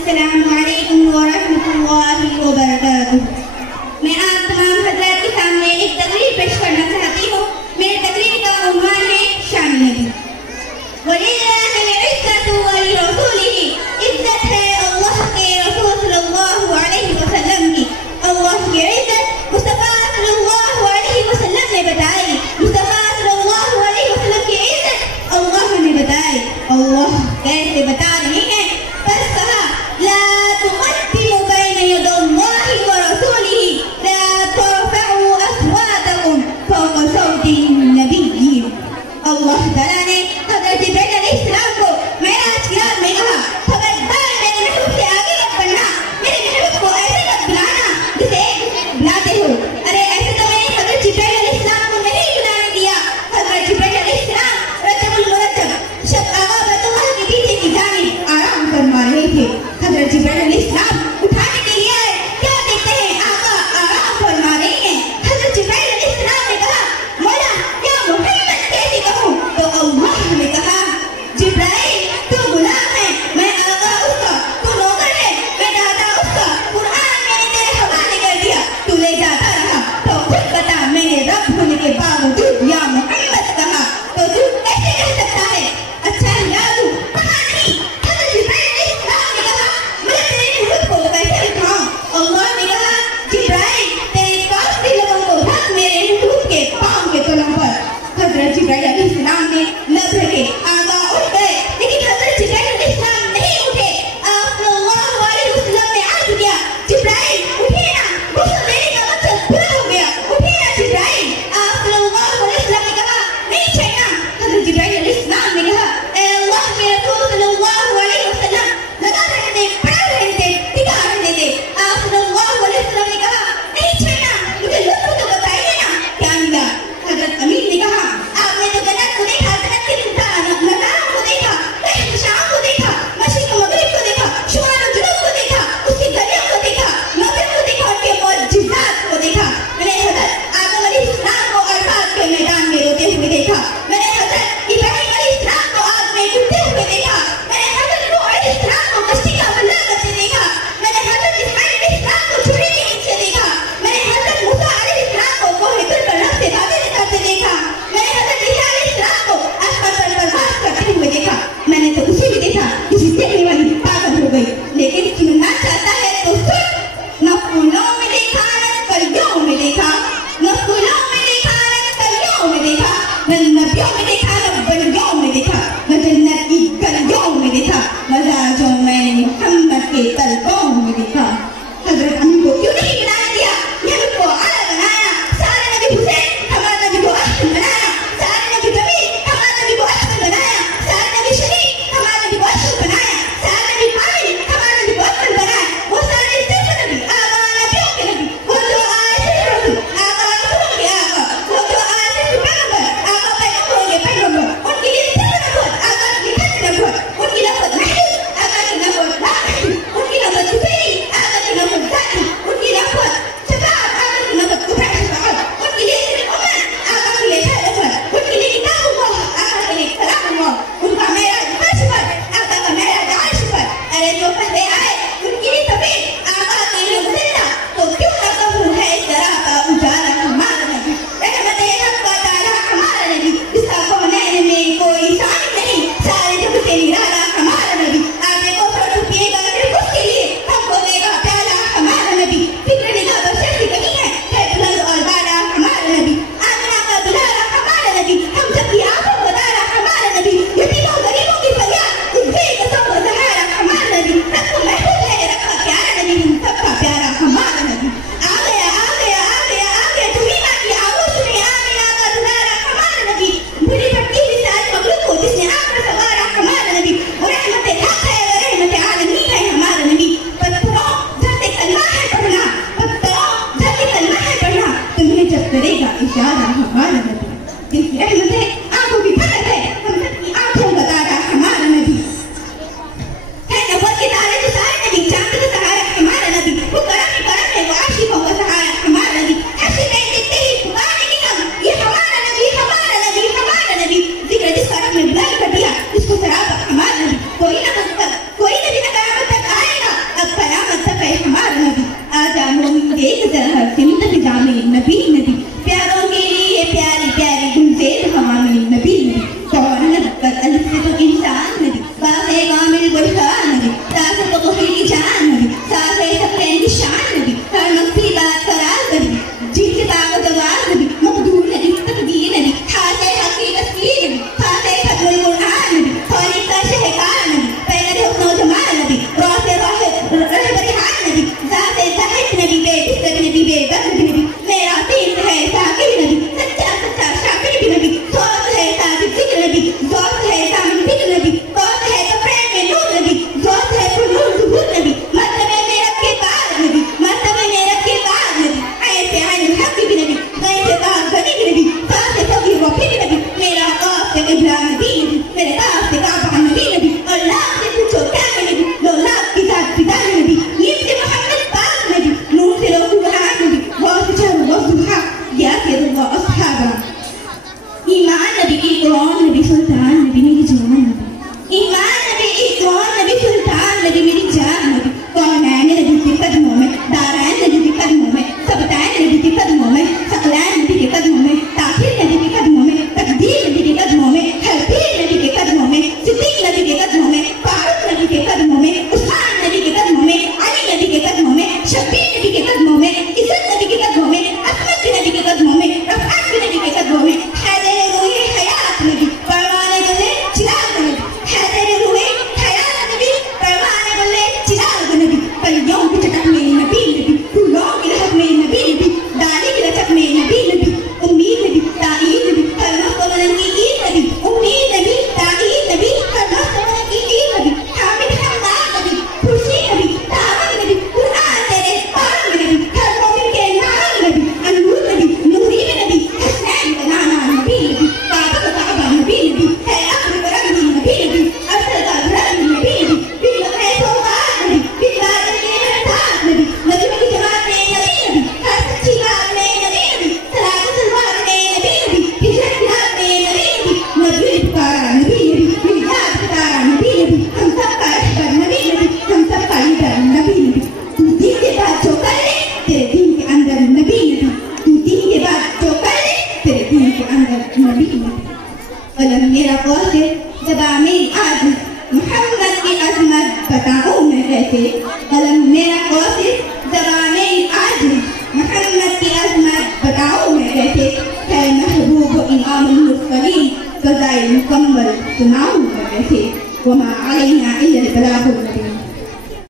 अस्सलामुअलैकुम वरहमतुल्लाहि वबरकातुह। मैं आप तमाम हज़रात के सामने एक तकरीर पेश करना चाहती हूँ। मेरी तकरीर का उन्वान है शान नबी। वलिल्लाहिल इज़्ज़तु व लिरसूलिही, इज़्ज़त है अल्लाह के रसूल सल्लल्लाहु अलैहि वसल्लम की। अल्लाह की इज़्ज़त मुस्तफ़ा सल्लल्लाहु अलैहि वसल्लम ने बताई। मुस्तफ़ा सल्लल्लाहु अलैहि वसल्लम की इज़्ज़त अल्लाह ने बताई। अल्लाह कैसे बता रहे हैं? बस कहा ला तुक़द्दिमू बैन यदल्लाहि व रसूलिही, ला तर्फ़अू अस्वातकुम फ़ौक़ सौति नबिय्यी। अल्लाह तआला ने हज़रत जिब्रील अलैहिस्सलाम को मेराज की रात में कहा, खबरदार मेरे महबूब से आगे मत बढ़ना, मेरे महबूब को ऐसे मत बुलाना जिसे बुलाते हो। अरे ऐसे तो मैंने हज़रत जिब्रील अलैहिस्सलाम को नहीं बुलाने दिया। हज़रत जिब्रील अलैहिस्सलाम रजबुल मुरज्जब शब आगा बैतुल्लाह के पीछे की जानिब आराम फरमा रहे थे। कदमों में, फारूक नबी के कदमों में, उस्मान नबी के कदमों में, अली नबी के कदमों में, शब्बीर नबी के कदमों में, इज़्ज़त नबी के कदमों में, अहमद नबी के कदमों में, रफ़ात नबी के कदमों में, हैदर रूहे हयात नबी, परवाने गले चिराग नबी, हैदर रूहे हयात नबी, परवाने गले चिराग नबी, कलियों की चटक में नबी नबी, फूलों की लहक में नबी नबी, डाली की लचक में नबी नबी, उम्मीद नबी, ताईद नबी, हर मस्तमन की ईद नबी, उम्मीद नबी, ताईद नबी, हर मस्तमन की ईद नबी, हामिद हम्माद नबी, खुर्शी नबी, तावन नबी, कुरान तेरे पाक नबी, हर मोमिन के नाम नबी, अनूर नबी, नूरी नबी, हसनैन का नाना नबी नबी, काबा का काबा नबी नबी, है अक्र का रंगी नबी नबी, असल का रंगी नबी नबी, बिल है सोहाग नबी, बिल बादल के हठात नबी, नबी की जमात में नबी नबी, हर सच्ची बात में नबी नबी, सलात सलवार में नबी नबी, हिजरत की रात में नबी नबी, नबी पुकारा नबी नबी, मिलाद पुकारा नबी नबी, हम सब का रहबर नबी नबी, हम सब का लीडर नबी नबी, तू दीन के बाद जो कर ले तेरे दीन के अंदर नबी नबी, तू दीन के बाद जो कर ले तेरे दीन के अंदर नबी नबी। कलम मेरा कौशल जबा मेरी आज मोहम्मद की अजमत बताऊं मैं कैसे, कलम मेरा कौशल जबा मेरी आज मोहम्मद की अजमत बताऊं मैं कैसे, है महबूब इमामुल मुरसलीन ग़ज़ाए मुकम्मल सुनाऊं मैं कैसे, वमा अलैना इल्लल बलागुल मुबीन।